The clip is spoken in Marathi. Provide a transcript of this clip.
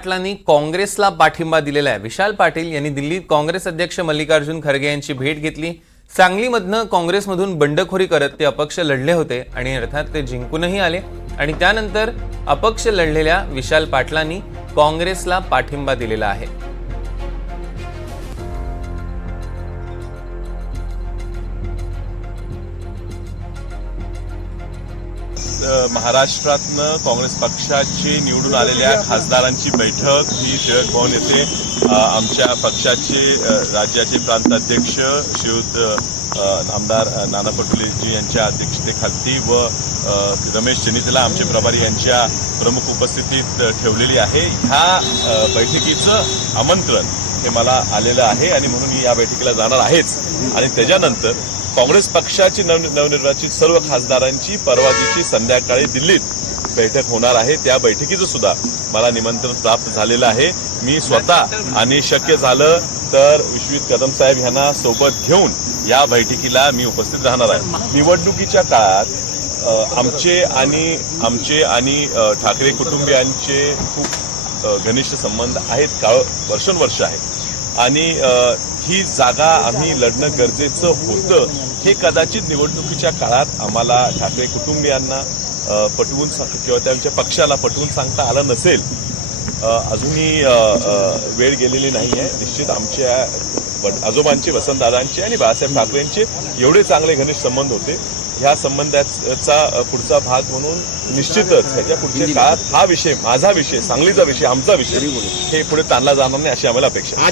पाटलांनी काँग्रेसला पाठिंबा दिलेला आहे. विशाल पाटील यांनी दिल्लीत काँग्रेस अध्यक्ष मल्लिकार्जुन खरगे यांची भेट घेतली. सांगलीमधनं काँग्रेसमधून बंडखोरी करत ते अपक्ष लढले होते आणि अर्थात ते जिंकूनही आले. आणि त्यानंतर अपक्ष लढलेल्या विशाल पाटलांनी काँग्रेसला पाठिंबा दिलेला आहे. महाराष्ट्रातनं काँग्रेस पक्षाचे निवडून आलेल्या खासदारांची बैठक ही टिळक भवन येथे आमच्या पक्षाचे राज्याचे प्रांताध्यक्ष श्रीयुत आमदार नाना पटोलेजी यांच्या अध्यक्षतेखाली व रमेश जनितला आमचे प्रभारी यांच्या प्रमुख उपस्थितीत ठेवलेली आहे. ह्या बैठकीचं आमंत्रण हे मला आलेलं आहे आणि म्हणून मी या बैठकीला जाणार आहेच. आणि त्याच्यानंतर काँग्रेस पक्षाची नव नवनिर्वाचित सर्व खासदारांची परवा दिवशी संध्याकाळी दिल्लीत बैठक होणार आहे. त्या बैठकीचं सुद्धा मला निमंत्रण प्राप्त झालेलं आहे. मी स्वतः आणि शक्य झालं तर विश्वित कदम साहेब यांना सोबत घेऊन या बैठकीला मी उपस्थित राहणार आहे. निवडणुकीच्या काळात आमचे आणि आमचे आणि ठाकरे कुटुंबियांचे खूप घनिष्ठ संबंध आहेत काळ वर्षानुवर्ष आहेत. आणि ही जागा आम्ही लढणं गरजेचं होतं. हे कदाचित निवडणुकीच्या काळात आम्हाला ठाकरे कुटुंबियांना पटवून सांग किंवा त्यांच्या पक्षाला पटवून सांगता आलं नसेल अजूनही वेळ गेलेली नाही आहे निश्चित आमच्या आजोबांचे वसंतदादांचे आणि बाळासाहेब ठाकरेंचे एवढे चांगले घनिष्ठ संबंध होते. ह्या संबंधाचा पुढचा भाग म्हणून निश्चितच ह्याच्या पुढच्या काळात हा विषय माझा विषय सांगलीचा विषय आमचा विषय हे पुढे ताणला जाणार नाही अशी आम्हाला अपेक्षा